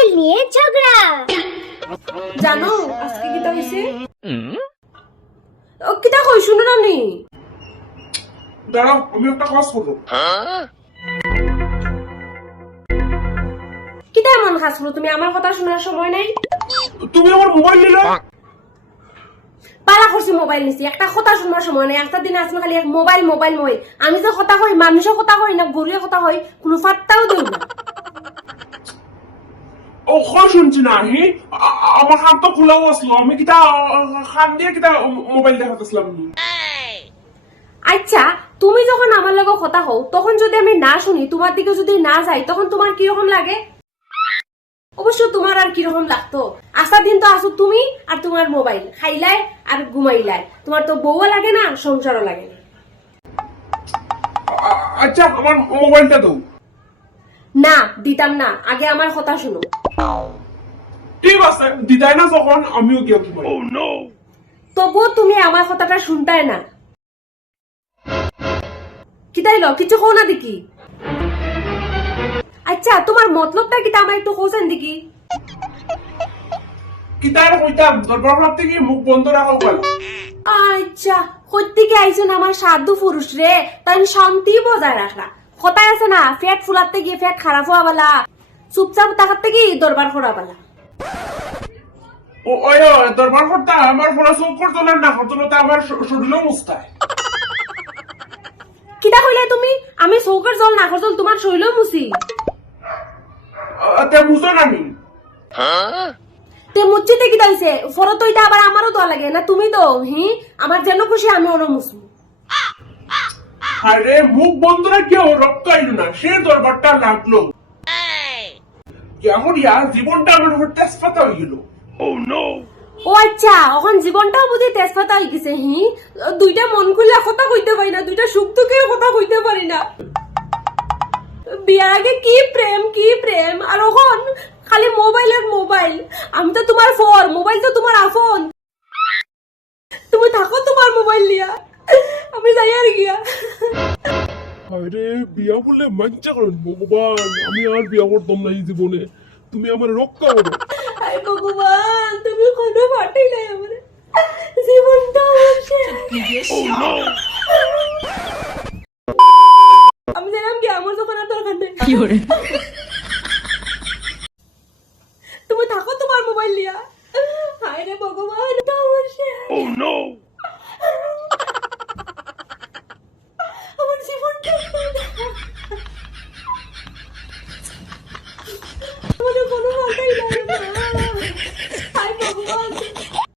Mobile নিয়ে ঝগড়া। জানো আজকে কিতা হইছে? ও কিতা কই শুনো না নি? দাঁড়াও, আমি একটা কাজ করবো। কিতা এমন হাসলো তুমি? আমার কথা শোনার সময় নাই? তুমি আমার মোবাইল নিলে। পালা করছি মোবাইল নিছি, একটা কথা শোনার সময় নাই। একটা দিন আসলে খালি মোবাইল মোবাইল মোবাইল। আমি যে কথা কই, মানুষের কথা কই না গরুয়ের কথা কই, কোনো ফাত্তাও দেই না। ও কই শুনছি না হি আমার হাত তো খোলাও আসলো, আমি কিতা খান দিয়ে কিতা মোবাইল দেখাতেছিলাম। আচ্ছা, তুমি যখন আমার লগে কথা হও তখন যদি আমি না শুনি, তোমার দিকে যদি না যাই, তখন তোমার কিরকম লাগে? অবশ্য তোমার আর কিরকম লাগতো? আসার দিন তো আসো তুমি আর তোমার মোবাইল খাইলাই আর ঘুমাইলাই। তোমার তো বউও লাগে না, সংসারও লাগে না। আচ্ছা আমার মোবাইলটা দাও। না দিতাম না, আগে আমার কথা শুনো। ঠিক আছে, দিদাই না যখন আমিও গিয়ে ঘুমাই। তবুও তুমি আমার কথাটা শুনতাই না। কি তাইল কিছু কও না দেখি? আচ্ছা তোমার মতলবটা কি তা আমার একটু কইছেন দেখি? কিতার কইতাম দরবার ভাবতে কি মুখ বন্ধ রাখাও গেল। আচ্ছা কইতিকে আইছেন আমার সাধু পুরুষ রে, তাই শান্তি বজায় রাখা। কথায় আছে না, ফ্যাট ফুলাতে গিয়ে ফ্যাট খারাপ হওয়া বলা, চুপচাপ তাকাতে গিয়ে দরবার করা বলা। ও ওই দরবার করতে আমার ফোনা চোখ করতো না হতলতে আমার শরীরও মুস্তায়। কিটা কইলে তুমি? আমি চৌকের জল নাকর জল তোমার শৈল মুছি। তে বুঝো না আমি। তে মুচ্ছিতে কি দাইছে? ফরত তো এটা আবার আমারও তো লাগে না, তুমি তো আমার যেন খুশি আমি অন্য মুসু। আরে মুখ বন্ধ রাখিও রক্ত আইলো না, সে দরবারটা লাগলো। এখন ইয়া জীবনটা আমার উপর তেজপাতা হয়ে গেল। ও আচ্ছা, এখন জীবনটাও বুঝি তেজপাতা হয়ে গেছে। দুইটা মন খুলে কথা কইতে পারি না, দুইটা সুখ দুঃখের কথা কইতে পারি না। বিয়ার আগে কি প্রেম কি প্রেম, আর এখন খালি মোবাইল আর মোবাইল। আমি তো তোমার ফোর, মোবাইল তো তোমার আফন। তুমি থাকো তোমার মোবাইল লিয়া, আমি যাই আর গিয়া। আরে বিয়া বলে মাঞ্চা করেন ভগবান, আমি আর বিয়া করতাম না এই জীবনে। তুমি আমার রক্ষা করো। আয় ভগবান, তুমি কোনো পাঠাই নাই আমার জীবনটা আমার শেষ। আমি জানাম কি আমার যখন আর দরকার নেই। তুমি থাকো তোমার মোবাইল লিয়া। হায় রে ভগবান, এটা আমার শেষ। আমার জীবনটা আমাদের কোনো পাঠাই নাই। হায় ভগবান।